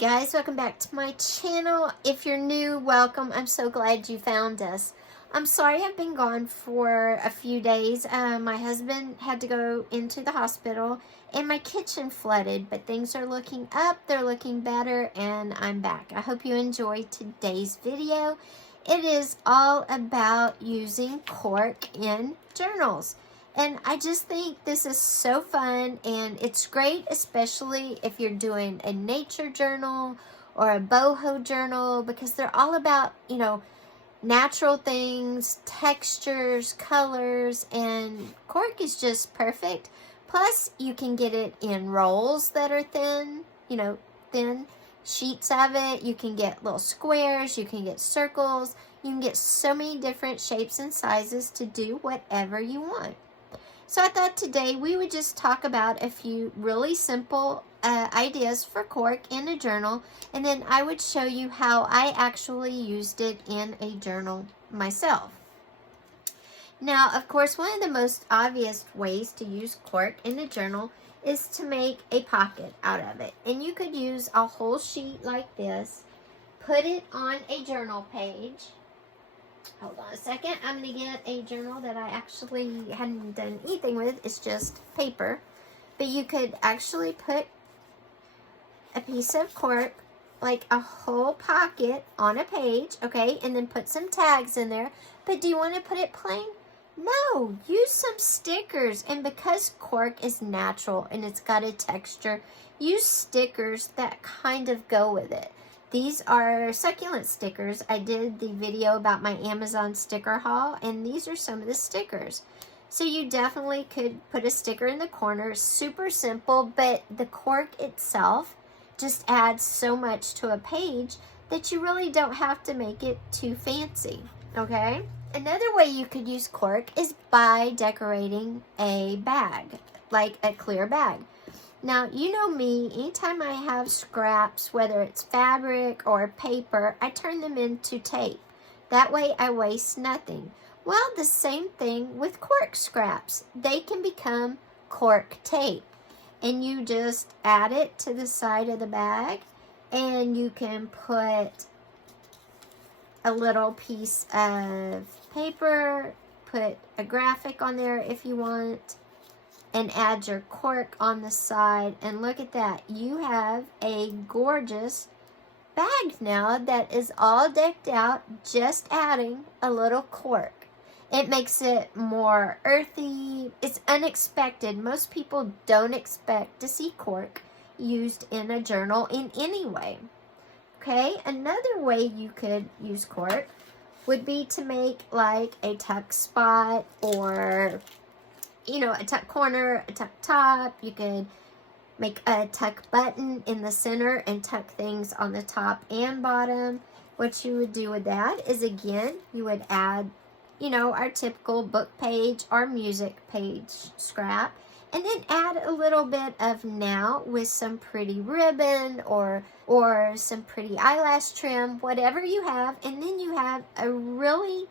guys, welcome back to my channel. If you're new, welcome. I'm so glad you found us. I'm sorry I've been gone for a few days. My husband had to go into the hospital and my kitchen flooded, but things are looking up, they're looking better, and I'm back. I hope you enjoyed today's video. It is all about using cork in journals. And I just think this is so fun, and it's great, especially if you're doing a nature journal or a boho journal, because they're all about, you know, natural things, textures, colors, and cork is just perfect. Plus, you can get it in rolls that are thin, you know, thin sheets of it. You can get little squares, you can get circles, you can get so many different shapes and sizes to do whatever you want. So I thought today we would just talk about a few really simple ideas for cork in a journal, and then I would show you how I actually used it in a journal myself. Now, of course, one of the most obvious ways to use cork in a journal is to make a pocket out of it. And you could use a whole sheet like this, put it on a journal page. Hold on a second. I'm going to get a journal that I actually hadn't done anything with. It's just paper. But you could actually put a piece of cork, like a whole pocket, on a page, okay? And then put some tags in there. But do you want to put it plain? No. Use some stickers. And because cork is natural and it's got a texture, use stickers that kind of go with it. These are succulent stickers. I did the video about my Amazon sticker haul, and these are some of the stickers. So you definitely could put a sticker in the corner. Super simple, but the cork itself just adds so much to a page that you really don't have to make it too fancy, okay? Another way you could use cork is by decorating a bag, like a clear bag. Now, you know me, anytime I have scraps, whether it's fabric or paper, I turn them into tape. That way I waste nothing. Well, the same thing with cork scraps. They can become cork tape. And you just add it to the side of the bag, and you can put a little piece of paper, put a graphic on there if you want, and add your cork on the side, and look at that. You have a gorgeous bag now that is all decked out, just adding a little cork. It makes it more earthy. It's unexpected. Most people don't expect to see cork used in a journal in any way. Okay, another way you could use cork would be to make like a tuck spot, or you know, a tuck corner, a tuck top. You could make a tuck button in the center and tuck things on the top and bottom. What you would do with that is, again, you would add, you know, our typical book page or music page scrap, and then add a little bit of now with some pretty ribbon or some pretty eyelash trim, whatever you have, and then you have a really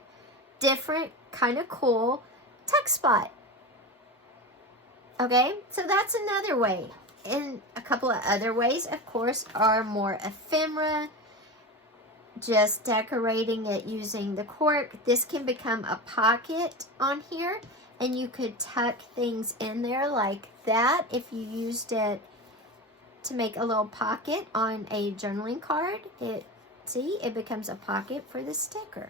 different kind of cool tuck spot. Okay, so that's another way. And a couple of other ways, of course, are more ephemera. Just decorating it using the cork. This can become a pocket on here, and you could tuck things in there like that if you used it to make a little pocket on a journaling card. It becomes a pocket for the sticker.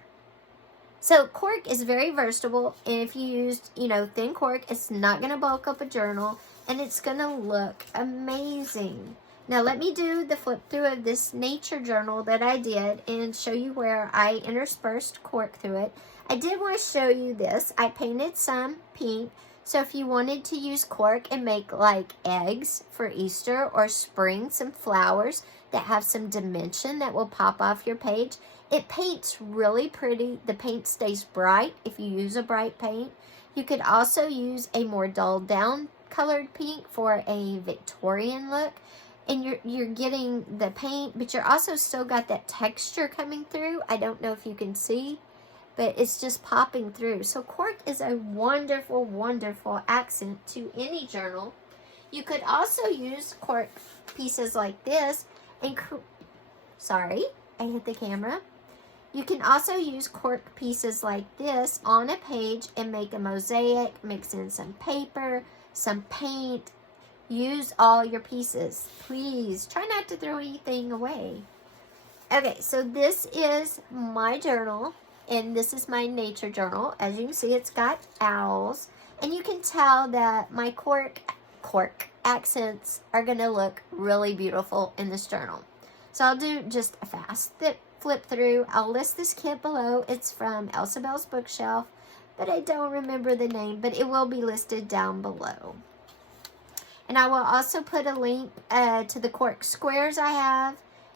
So cork is very versatile, and if you used, you know, thin cork, it's not going to bulk up a journal, and it's going to look amazing. Now let me do the flip through of this nature journal that I did and show you where I interspersed cork through it. I did want to show you this. I painted some pink, so if you wanted to use cork and make like eggs for Easter or spring, some flowers that have some dimension that will pop off your page, it paints really pretty. The paint stays bright if you use a bright paint. You could also use a more dulled down colored pink for a Victorian look. And you're getting the paint, but you're also still got that texture coming through. I don't know if you can see, but it's just popping through. So cork is a wonderful, wonderful accent to any journal. You could also use cork pieces like this And sorry, I hit the camera. You can also use cork pieces like this on a page and make a mosaic, mix in some paper, some paint. Use all your pieces. Please try not to throw anything away. Okay, so this is my journal, and this is my nature journal. As you can see, it's got owls, and you can tell that my cork accents are going to look really beautiful in this journal. So I'll do just a fast flip through. I'll list this kit below. It's from Elsa Bell's Bookshelf, but I don't remember the name, but it will be listed down below. And I will also put a link to the cork squares I have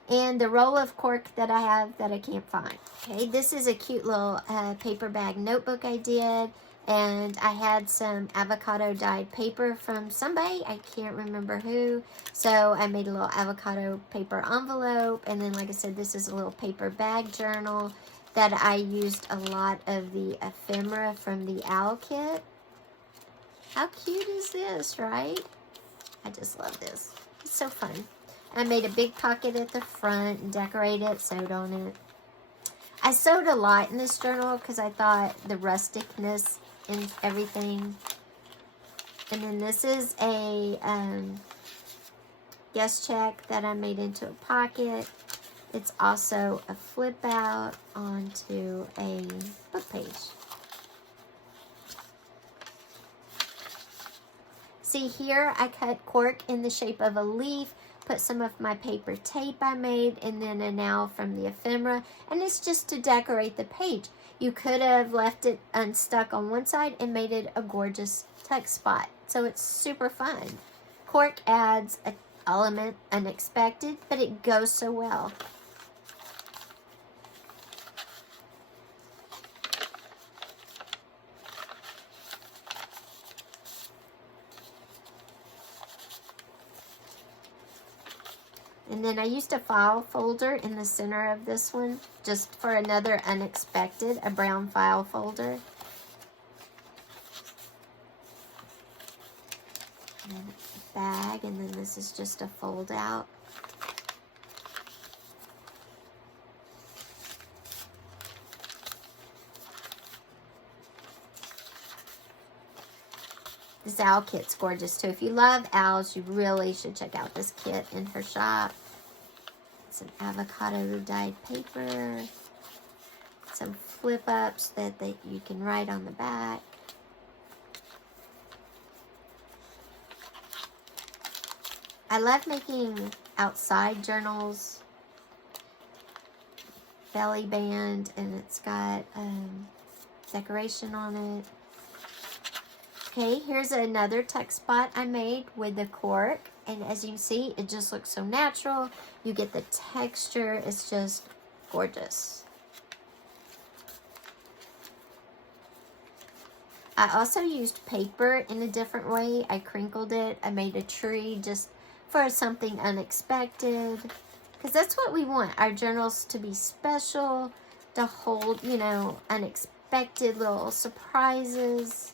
and the roll of cork that I have that I can't find. Okay, this is a cute little paper bag notebook I did. And I had some avocado dyed paper from somebody, I can't remember who. So I made a little avocado paper envelope. And then, like I said, this is a little paper bag journal that I used a lot of the ephemera from the owl kit. How cute is this, right? I just love this. It's so fun. I made a big pocket at the front and decorated it, sewed on it. I sewed a lot in this journal because I thought the rusticness and everything. And then this is a guest check that I made into a pocket. It's also a flip out onto a book page. See here, I cut cork in the shape of a leaf, put some of my paper tape I made, and then an owl from the ephemera, and it's just to decorate the page. You could have left it unstuck on one side and made it a gorgeous tuck spot. So it's super fun. Cork adds an element unexpected, but it goes so well. And then I used a file folder in the center of this one, just for another unexpected, a brown file folder. And then a bag, and then this is just a fold out. This owl kit's gorgeous too. If you love owls, you really should check out this kit in her shop. Some avocado dyed paper, some flip ups that you can write on the back. I love making outside journals. Belly band, and it's got decoration on it. Okay, here's another tuck spot I made with the cork. And as you can see, it just looks so natural. You get the texture. It's just gorgeous. I also used paper in a different way. I crinkled it. I made a tree just for something unexpected. Because that's what we want. Our journals to be special. To hold, you know, unexpected little surprises.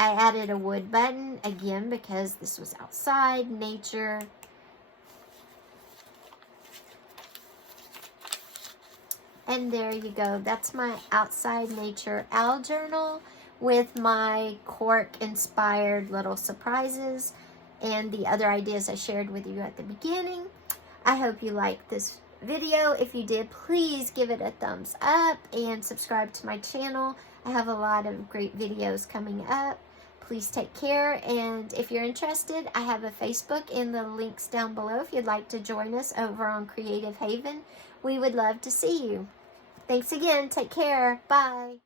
I added a wood button, again, because this was outside, nature. And there you go. That's my outside nature owl journal with my cork-inspired little surprises and the other ideas I shared with you at the beginning. I hope you liked this video. If you did, please give it a thumbs up and subscribe to my channel. I have a lot of great videos coming up. Please take care, and if you're interested, I have a Facebook and the links down below if you'd like to join us over on Creative Haven. We would love to see you. Thanks again. Take care. Bye.